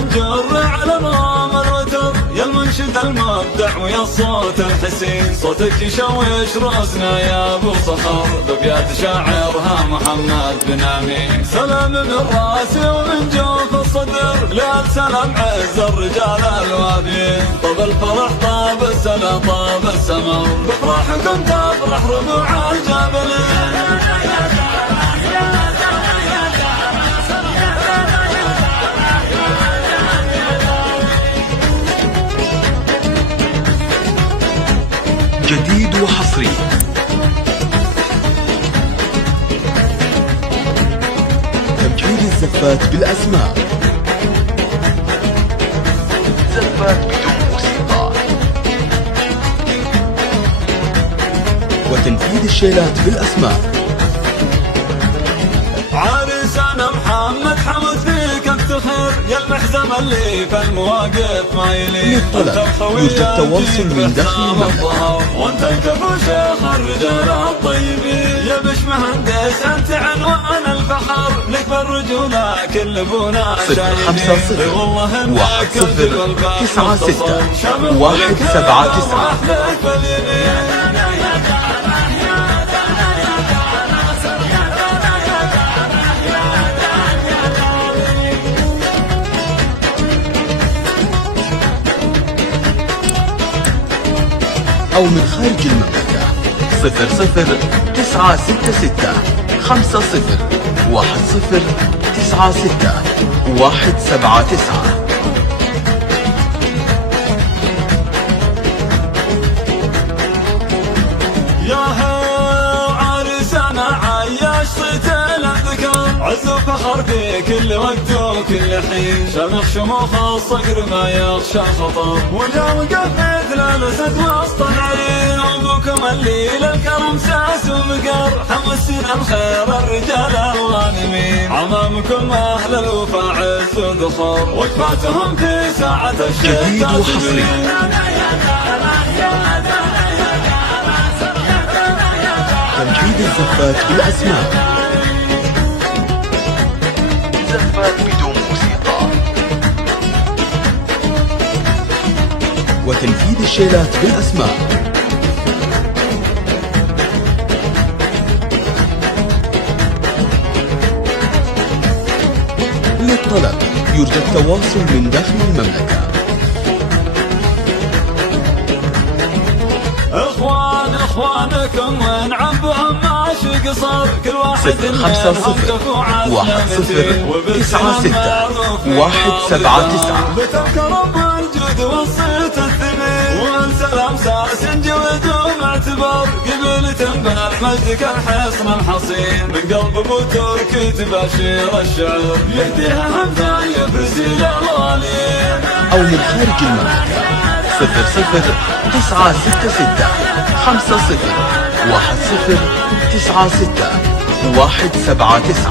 نجر على نوم الوتر، يا المنشد المبدع ويا الصوت الحسين، صوتك يشوش راسنا يا ابو صخر، بابيات شاعرها محمد بن امين. سلام من راسي ومن جوف الصدر، لا سلام عز الرجال الوافيين، طاب الفرح طاب السنة طاب السمر، بفرحكم تفرح ربوع الجبلين. جديد وحصري. تمجيد الزفات بالأسماء، زفات بدون موسيقى، وتنفيذ الشيلات بالأسماء. عريسنا محمد حمد فيك افتخر، يا المحزم اللي في المواقف ما يليق. للطلب يرجى التواصل من داخل المملكة. وانت الكفو شيخ الرجال الطيبين، يا بش مهندس انت عنوان الفخر، لك بالرجولة كل ابونا شايبين. والله انك الجبل باك مختصر، شامل ولك واحلك باليمين. أو من خارج المملكة 00-966 50 1096 179. يا هو عرسنا عياش صيت الذكر، عز وفخر في كل وقت وكل حين، شمخ شموخ الصقر ما يخشى خطر، وجا وقف مثل الاسد وسط العين. ابوكم اللي للكرم ساس ومقر، حمسنا الخير الرجال الغانمين، عمامكم اهل الوفا عز وذخر، وقفاتهم في ساعة الشتاء. جديد وحصري. تمجيد الزفات بالأسماء، زفات بدون موسيقى، وتنفيذ الشيلات بالأسماء. للطلب يرجى التواصل من داخل المملكة. اخوانكم وين عبهم ماشي قصر، كل واحد 00-50-96-179. بتذكرهم الجود والصيت الثمين، والسلام ساس جود ومعتبر، قبيلة بالمجد كالحصن الحصين، من قلب ابو تركي تباشير الشعر، يهديها همزة يبرزي الوالين. أو من خارج المملكة 00-966 50 1096 179.